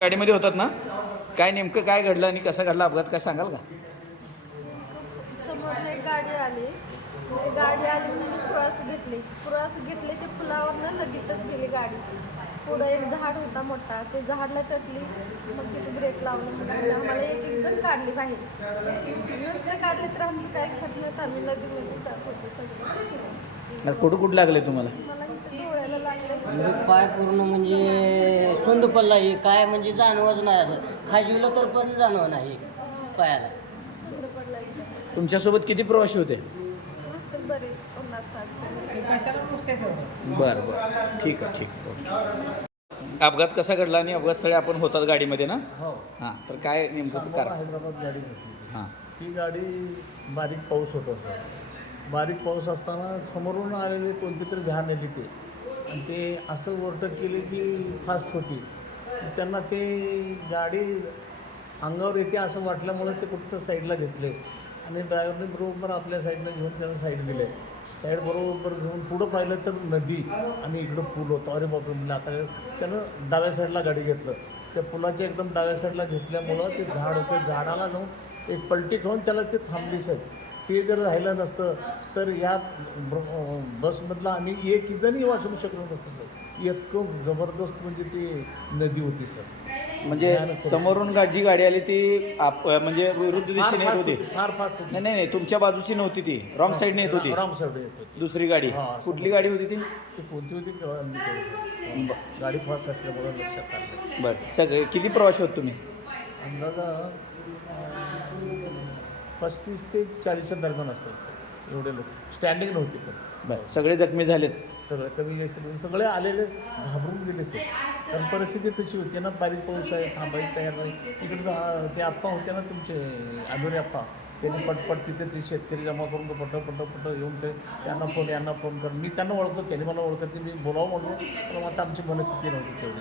गाडीमध्ये होतात ना? काय नेमकं काय घडलं आणि कसा घडला अपघात काय सांगाल का? समोर एक गाडी आली. ते गाडी आली म्हणून क्रॉस घेतली. क्रॉस घेतली ते पुलावरनं नदीतच गेली गाडी. पुढं एक झाड होता मोठा. ते झाडला टटली मग तिथे ब्रेक लावलं म्हणून आम्हाला एक एक जण काढली बाहेर. नसते काढले तर आमचं काय खट नव्हतं आम्ही नदीमध्ये जात होतो. सगळं कुठं कुठं लागले तुम्हाला मला इथं डोळ्याला लागले म्हणजे पाय पूर्ण म्हणजे सुंद पडला हे काय म्हणजे जाणवच नाही असं. खाजविलं तर पण जाणव नाही पायाला. तुमच्यासोबत किती प्रवासी होते? बरं बरं. ठीक आहे ठीक आहे. अपघात कसा घडला आणि अपघातस्थळी आपण होतात गाडीमध्ये ना? हो. हां तर काय नेमकं कारण? हैदराबाद गाडी होती. हां. ती गाडी बारीक पाऊस होत. होता बारीक पाऊस असताना समोरून आलेली कोणती तरी व्हॅन आली ते आणि ते असं ओव्हरटेक केली की फास्ट होती. त्यांना ते गाडी अंगावर येते असं वाटल्यामुळे ते कुठं साईडला घेतले. आणि ड्रायव्हरने बरोबर आपल्या साईडनं घेऊन त्यांना साईड दिले. साईड बरोबर घेऊन पुढं पाहिलं तर नदी आणि इकडं पूल होतं. अरे बापरे म्हणजे आता त्यानं डाव्या साईडला गाडी घेतलं. त्या पुलाच्या एकदम डाव्या साईडला घेतल्यामुळं ते झाड होते. झाडाला जाऊन एक पलटी खाऊन त्याला ते थांबली साहेब ते जर राहिलं नसतं तर या बसमधला आम्ही एक जणही वाचवू शकलो नसतो सर. इतकं जबरदस्त म्हणजे ती नदी होती सर. म्हणजे समोरून जी गाडी आली ती आप म्हणजे विरुद्ध दिशेने येत होती. फार फास्ट होती नाही नाही नाही तुमच्या बाजूची नव्हती ती. रॉंग साईडने येत होती. रॉंग साईड येत होती. दुसरी गाडी. कुठली गाडी होती ती? ती कोणती होती. गाडी फास्ट असल्यामुळे लक्षात आलं बरं सगळे किती प्रवासी होत तुम्ही? अंदाजा पस्तीस ते चाळीसच्या दरम्यान असतात सर. एवढे लोक. स्टँडिंग नव्हती पण. बरं सगळे जखमी झालेत. सगळं कमी जास्त करून सगळे आलेले घाबरून गेले सर. कारण परिस्थिती तशी होती ना. बारीक पाऊस आहे थांबायला तयार नाही. इकडे जा- ते आप्पा होते ना तुमचे आडोरे आप्पा. त्यांनी पटपट तिथे ते शेतकरी जमा करून पट पट पट येऊन ते त्यांना फोन यांना फोन कर. मी त्यांना ओळखतो त्यांनी मला ओळखत नाही. मी बोलावं म्हणून पण आता आमची मनस्थिती नव्हती तेवढी.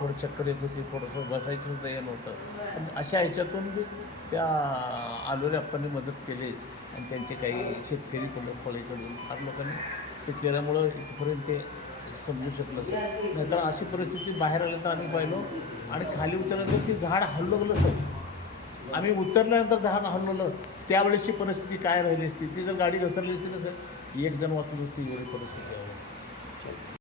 थोडं चक्कर येत होती थोडंसं बसायचं सुद्धा हे नव्हतं. पण अशा ह्याच्यातून त्या आलोरे आप्पांनी मदत केली आणि त्यांचे काही शेतकरी कडून फळीकडून फार लोकांनी ते केल्यामुळं इथपर्यंत ते समजू शकलं सर. नाहीतर अशी परिस्थिती बाहेर आल्यानंतर आम्ही पाहिलो आणि खाली उतरल्यानंतर ते झाड हलवलं सर. आम्ही उतरल्यानंतर झाड हलवलं. त्यावेळेसची परिस्थिती काय राहिली असती? ती जर गाडी घसरली असती ना सर एक जण वाचली असती एवढी परिस्थिती आहे.